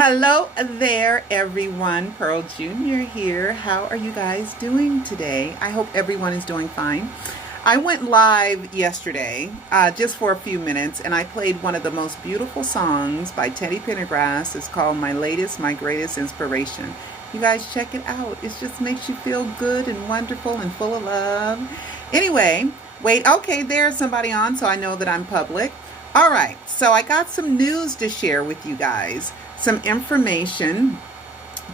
Hello there, everyone. Pearl Jr. here. How are you guys doing today? I hope everyone is doing fine. I went live yesterday just for a few minutes, and I played one of the most beautiful songs by Teddy Pendergrass. It's called My Latest, My Greatest Inspiration. You guys check it out. It just makes you feel good and wonderful and full of love. Anyway, wait, okay, there's somebody on, so I know that I'm public. All right, so I got some news to share with you guys. Some information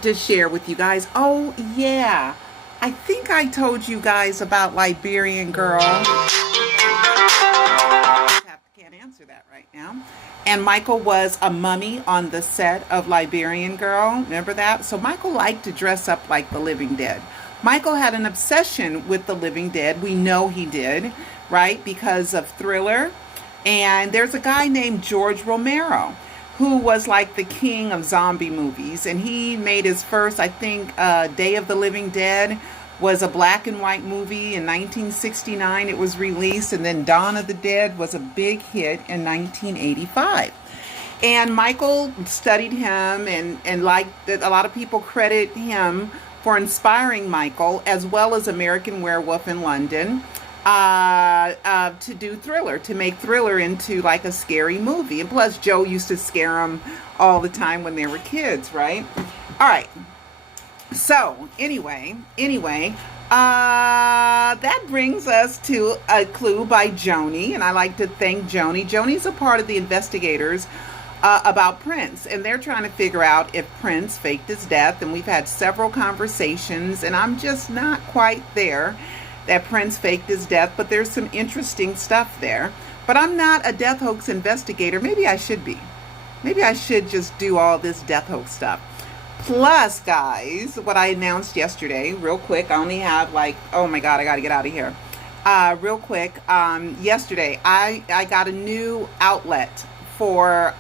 to share with you guys. Oh yeah, I think I told you guys about Liberian Girl. Can't answer that right now. And Michael was a mummy on the set of Liberian Girl. Remember that? So Michael liked to dress up like the living dead. Michael had an obsession with the living dead. We know he did, right? Because of Thriller. And there's a guy named George Romero who was like the king of zombie movies. And he made his first, I think, Day of the Living Dead was a black and white movie in 1969. It was released. And then Dawn of the Dead was a big hit in 1985. And Michael studied him and like a lot of people credit him for inspiring Michael, as well as American Werewolf in London, to do Thriller, to make Thriller into like a scary movie. And plus Joe used to scare them all the time when they were kids, right? All right. So anyway, that brings us to a clue by Joni. And I like to thank Joni. Joni's a part of the investigators about Prince, and they're trying to figure out if Prince faked his death. And we've had several conversations, and I'm just not quite there that Prince faked his death, but there's some interesting stuff there. But I'm not a death hoax investigator. Maybe I should be. Maybe I should just do all this death hoax stuff. Plus, guys, what I announced yesterday, real quick, I only have like, oh my God, I got to get out of here. Real quick, yesterday, I got a new outlet for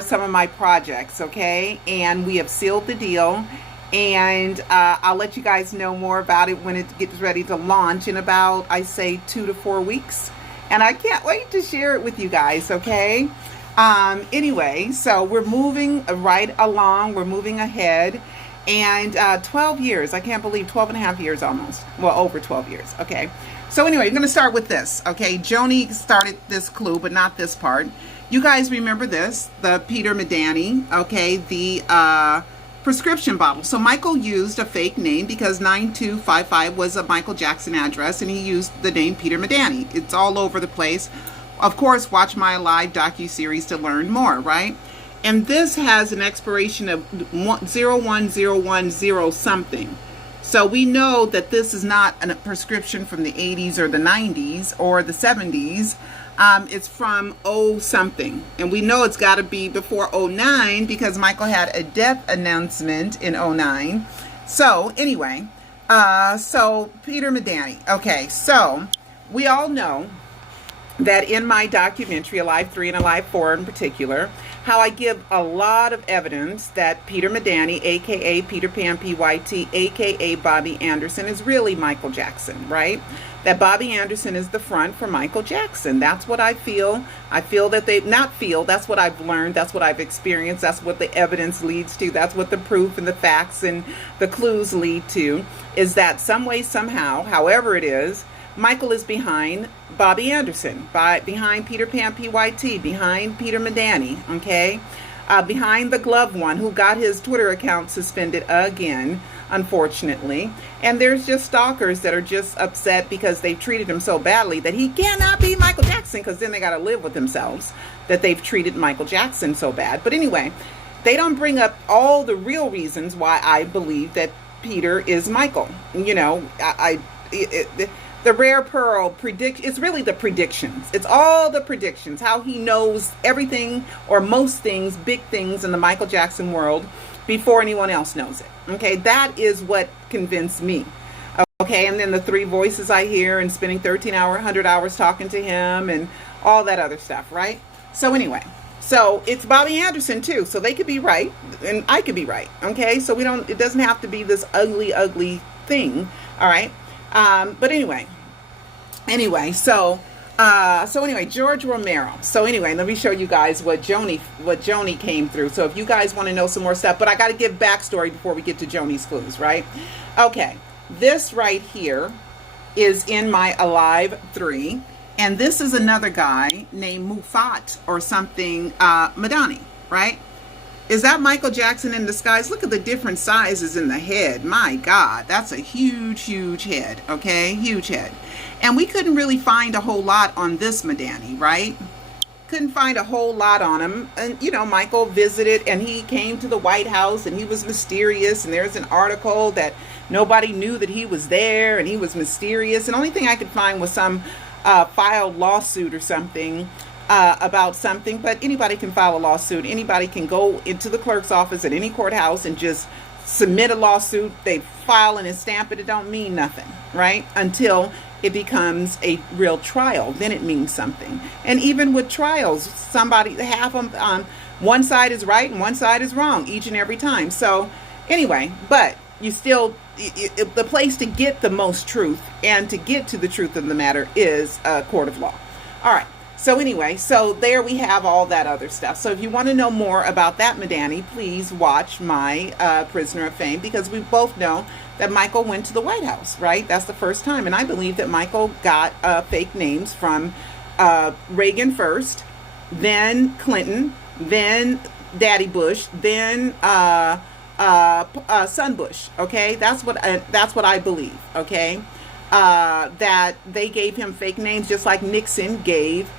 some of my projects, okay? And we have sealed the deal. And I'll let you guys know more about it when it gets ready to launch in about, I say, 2 to 4 weeks. And I can't wait to share it with you guys, okay? Anyway, so we're moving right along. We're moving ahead. And 12 years, I can't believe 12 and a half years almost. Well, over 12 years, okay? So anyway, I'm going to start with this, okay? Joni started this clue, but not this part. You guys remember this, the Peter MIDANI, okay? The prescription bottle. So Michael used a fake name because 9255 was a Michael Jackson address, and he used the name Peter MIDANI. It's all over the place. Of course, watch my live docu-series to learn more, right? And this has an expiration of 01010 something. So we know that this is not a prescription from the 80s or the 90s or the 70s. It's from 0 something, and we know it's got to be before 09 because Michael had a death announcement in 09. So anyway, so Peter MIDANI. Okay, so we all know that in my documentary, Alive 3 and Alive 4 in particular, how I give a lot of evidence that Peter MIDANI, aka Peter Pan PYT, aka Bobby Anderson, is really Michael Jackson, right? That Bobby Anderson is the front for Michael Jackson. That's what I feel. I feel that they, not feel, that's what I've learned, that's what I've experienced, that's what the evidence leads to, that's what the proof and the facts and the clues lead to, is that some way, somehow, however it is, Michael is behind Bobby Anderson, behind Peter Pan PYT, behind Peter MIDANI, okay? Behind the glove one who got his Twitter account suspended again, unfortunately. And there's just stalkers that are just upset because they've treated him so badly that he cannot be Michael Jackson, because then they got to live with themselves that they've treated Michael Jackson so bad. But anyway, they don't bring up all the real reasons why I believe that Peter is Michael. You know, the rare pearl it's really the predictions. It's all the predictions, how he knows everything or most things, big things in the Michael Jackson world before anyone else knows it. Okay, that is what convinced me. Okay, and then the 3 voices I hear and spending 100 hours talking to him and all that other stuff, right? So anyway, so it's Bobby Anderson too. So they could be right and I could be right. Okay, so it doesn't have to be this ugly thing. All right. But anyway, so So anyway, George Romero. So anyway, let me show you guys what Joni came through. So if you guys want to know some more stuff, but I got to give backstory before we get to Joni's clues, right? Okay, this right here is in my Alive 3, and this is another guy named Mufat or something, Madani, right? Is that Michael Jackson in disguise? Look at the different sizes in the head. My God, that's a huge, huge head, okay? Huge head. And we couldn't really find a whole lot on this Madani, right? Couldn't find a whole lot on him. And, you know, Michael visited and he came to the White House and he was mysterious. And there's an article that nobody knew that he was there and he was mysterious. And the only thing I could find was some filed lawsuit or something about something. But anybody can file a lawsuit. Anybody can go into the clerk's office at any courthouse and just submit a lawsuit. They file and stamp it. It don't mean nothing, right? Until it becomes a real trial, then it means something. And even with trials, somebody, half of them, one side is right and one side is wrong each and every time. So anyway, but you still, the place to get the most truth and to get to the truth of the matter is a court of law. All right. So anyway, so there we have all that other stuff. So if you want to know more about that Madani, please watch my Prisoner of Fame, because we both know that Michael went to the White House, right? That's the first time. And I believe that Michael got fake names from Reagan first, then Clinton, then Daddy Bush, then Son Bush, okay? That's what I believe, okay? That they gave him fake names just like Nixon gave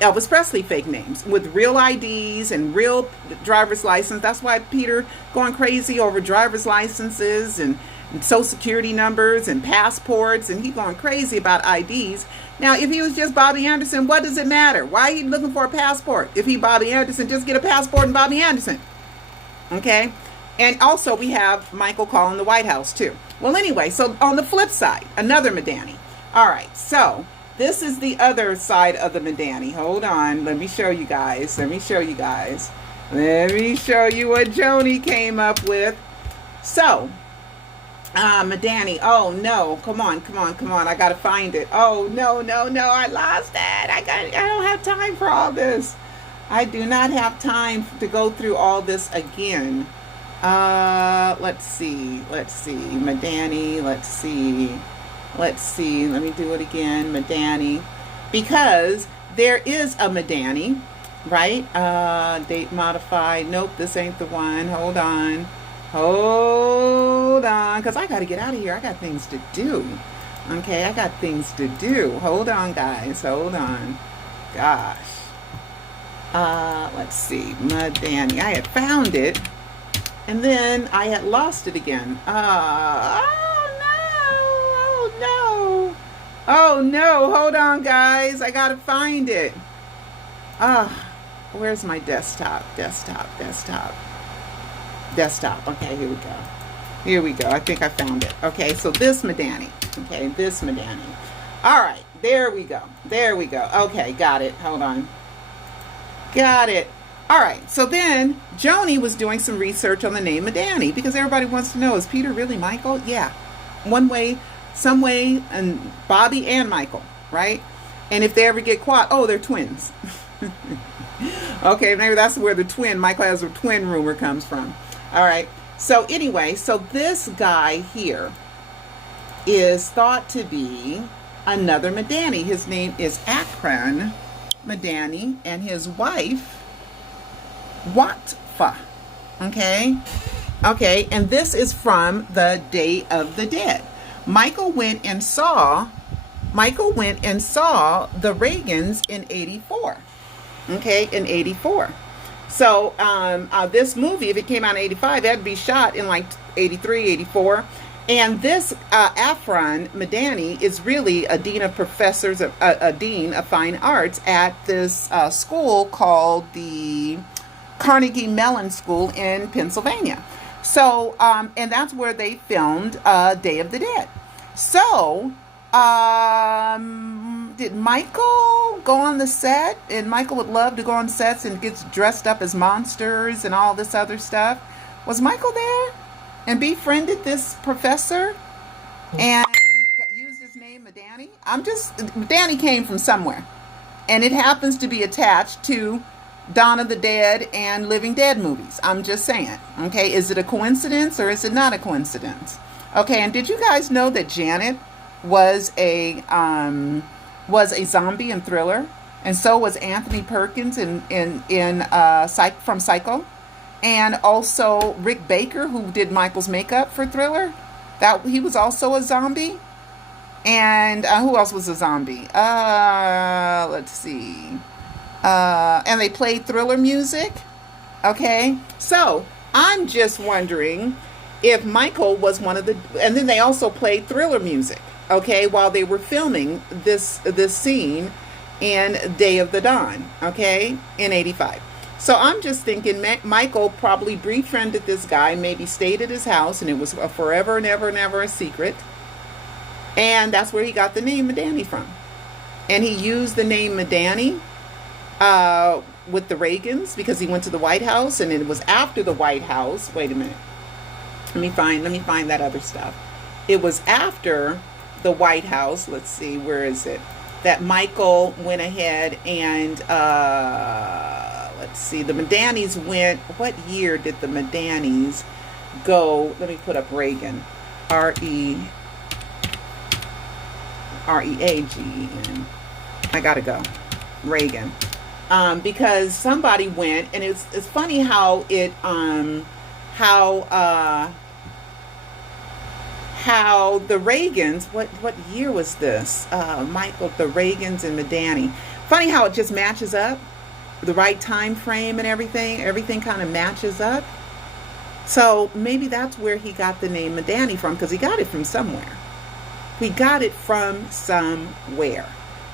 Elvis Presley fake names with real IDs and real driver's license. That's why Peter going crazy over driver's licenses and social security numbers and passports, and he going crazy about IDs. Now, if he was just Bobby Anderson, what does it matter? Why are you looking for a passport? If he Bobby Anderson, just get a passport and Bobby Anderson. Okay? And also we have Michael calling the White House too. Well, anyway, so on the flip side, another Madani. All right, so this is the other side of the Madani. Hold on. Let me show you guys. Let me show you guys. Let me show you what Joni came up with. So, Madani. Oh, no. Come on, come on, come on. I got to find it. Oh, no, no, no. I lost it. I don't have time for all this. I do not have time to go through all this again. Let's see. Let's see. Madani. Let's see. Let's see. Let me do it again. Madani. Because there is a Madani, right? Date modified. Nope, this ain't the one. Hold on. Hold on. Because I got to get out of here. I got things to do. Okay, I got things to do. Hold on, guys. Hold on. Gosh. Let's see. Madani. I had found it. And then I had lost it again. Oh no, hold on guys, I gotta find it. Where's my desktop? Desktop. Okay, here we go. Here we go. I think I found it. Okay, so this Madani. Okay, this Madani. All right, there we go. There we go. Okay, got it. Hold on. Got it. All right, so then Joni was doing some research on the name Madani because everybody wants to know, is Peter really Michael? Yeah, one way, some way, and Bobby and Michael, right? And if they ever get caught, oh, they're twins. Okay, maybe that's where the twin, Michael has a twin rumor comes from. All right, so anyway, so this guy here is thought to be another Madani. His name is Akron Madani, and his wife, Watfa. Okay, and this is from the Day of the Dead. Michael went and saw the Reagans in 84. Okay, in 84. So this movie, if it came out in 85, it had to be shot in like 83, 84. And this Akron Madani is really a dean of professors, a dean of fine arts at this school called the Carnegie Mellon School in Pennsylvania. So, and that's where they filmed Day of the Dead. So, did Michael go on the set? And Michael would love to go on sets and gets dressed up as monsters and all this other stuff. Was Michael there and befriended this professor and used his name Madani? Danny came from somewhere. And it happens to be attached to Dawn of the Dead and Living Dead movies. I'm just saying. Okay, is it a coincidence or is it not a coincidence? Okay, and did you guys know that Janet was a zombie in Thriller, and so was Anthony Perkins from Psycho, and also Rick Baker, who did Michael's makeup for Thriller, that he was also a zombie. And who else was a zombie? Let's see. And they played Thriller music. Okay, so I'm just wondering if Michael was one of the, and then they also played Thriller music, okay, while they were filming this scene in Day of the Dawn, okay, in '85. So I'm just thinking Michael probably befriended this guy, maybe stayed at his house, and it was a forever and ever and ever a secret. And that's where he got the name Midani from. And he used the name Midani with the Reagans because he went to the White House, and it was after the White House. Wait a minute. Let me find that other stuff. It was after the White House. Let's see, where is it? That Michael went ahead and let's see, the Midanis went. What year did the Midanis go? Let me put up Reagan. Reagan. I gotta go. Reagan. Because somebody went, and it's funny how it how the Reagans, what year was this? Michael, the Reagans and Midani. Funny how it just matches up, the right time frame and everything kind of matches up. So maybe that's where he got the name Midani from, because he got it from somewhere. He got it from somewhere,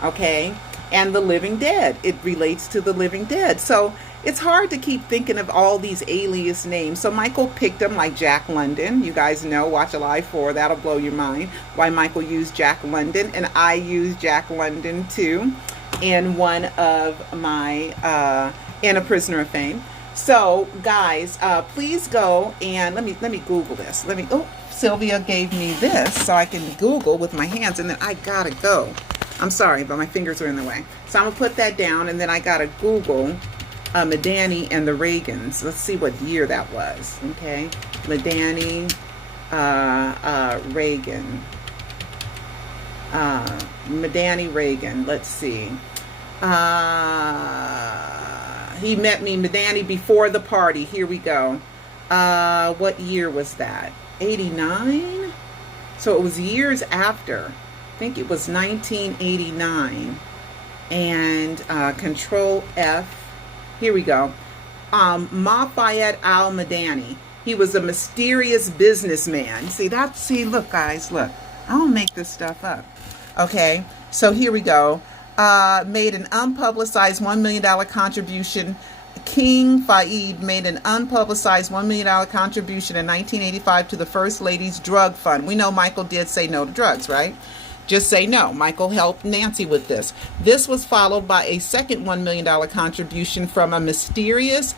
okay? And the Living Dead, it relates to the Living Dead. So it's hard to keep thinking of all these alias names. So Michael picked them like Jack London. You guys know, watch Alive 4, that'll blow your mind, why Michael used Jack London. And I used Jack London too in one of my, in A Prisoner of Fame. So guys, please go and let me Google this. Sylvia gave me this so I can Google with my hands, and then I gotta go. I'm sorry, but my fingers are in the way. So I'm gonna put that down, and then I gotta Google Midani and the Reagans. Let's see what year that was. Okay, Midani, Reagan, Midani Reagan. Let's see. He met me, Midani, before the party. Here we go. What year was that? 89? So it was years after. I think it was 1989. And Control F. Here we go. Mafayette al-Midani. He was a mysterious businessman. Look, guys, look. I don't make this stuff up. Okay, so here we go. Made an unpublicized $1 million contribution. King Fayed made an unpublicized $1 million contribution in 1985 to the First Lady's Drug Fund. We know Michael did say no to drugs, right? Just say no. Michael helped Nancy with this. This was followed by a second $1 million contribution from a mysterious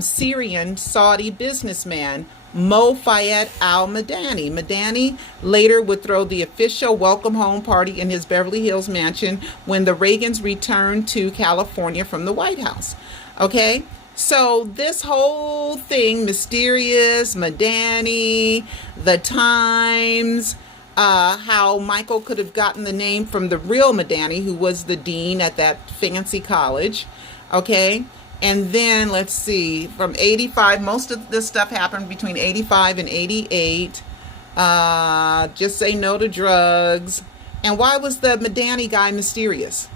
Syrian Saudi businessman, Mo Fayed al-Midani. Midani later would throw the official welcome home party in his Beverly Hills mansion when the Reagans returned to California from the White House. Okay, so this whole thing, mysterious, Midani, the times, how Michael could have gotten the name from the real Midani, who was the dean at that fancy college. Okay. And then let's see, from 85, most of this stuff happened between 85 and 88. Just say no to drugs. And why was the Midani guy mysterious?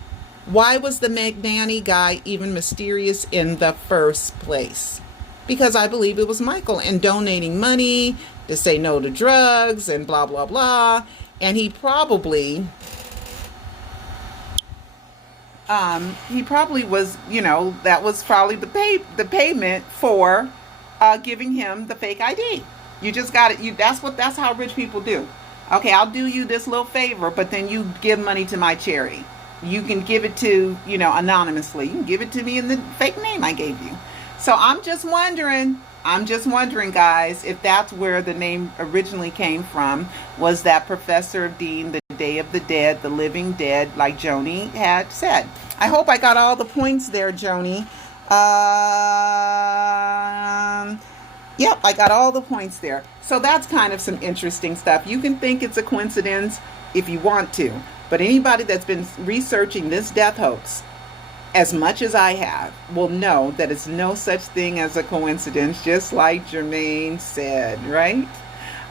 Why was the Midani guy even mysterious in the first place? Because I believe it was Michael and donating money to say no to drugs and blah, blah, blah. And he probably was, that was probably the payment for giving him the fake ID. You just got it. That's how rich people do. Okay, I'll do you this little favor, but then you give money to my charity. You can give it to, anonymously. You can give it to me in the fake name I gave you. So I'm just wondering, guys, if that's where the name originally came from, was that Professor Dean, the Day of the Dead, the living dead, like Joni had said. I hope I got all the points there, Joni. Yep, I got all the points there. So that's kind of some interesting stuff. You can think it's a coincidence if you want to, but anybody that's been researching this death hoax as much as I have will know that it's no such thing as a coincidence, just like Jermaine said, right?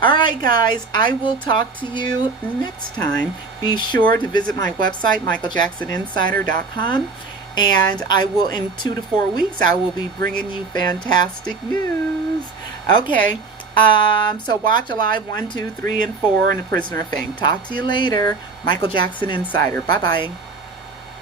All right, guys, I will talk to you next time. Be sure to visit my website, michaeljacksoninsider.com. And I will, in 2 to 4 weeks, I will be bringing you fantastic news. Okay, so watch Alive 1, 2, 3, and 4 and The Prisoner of Fame. Talk to you later. Michael Jackson Insider. Bye-bye.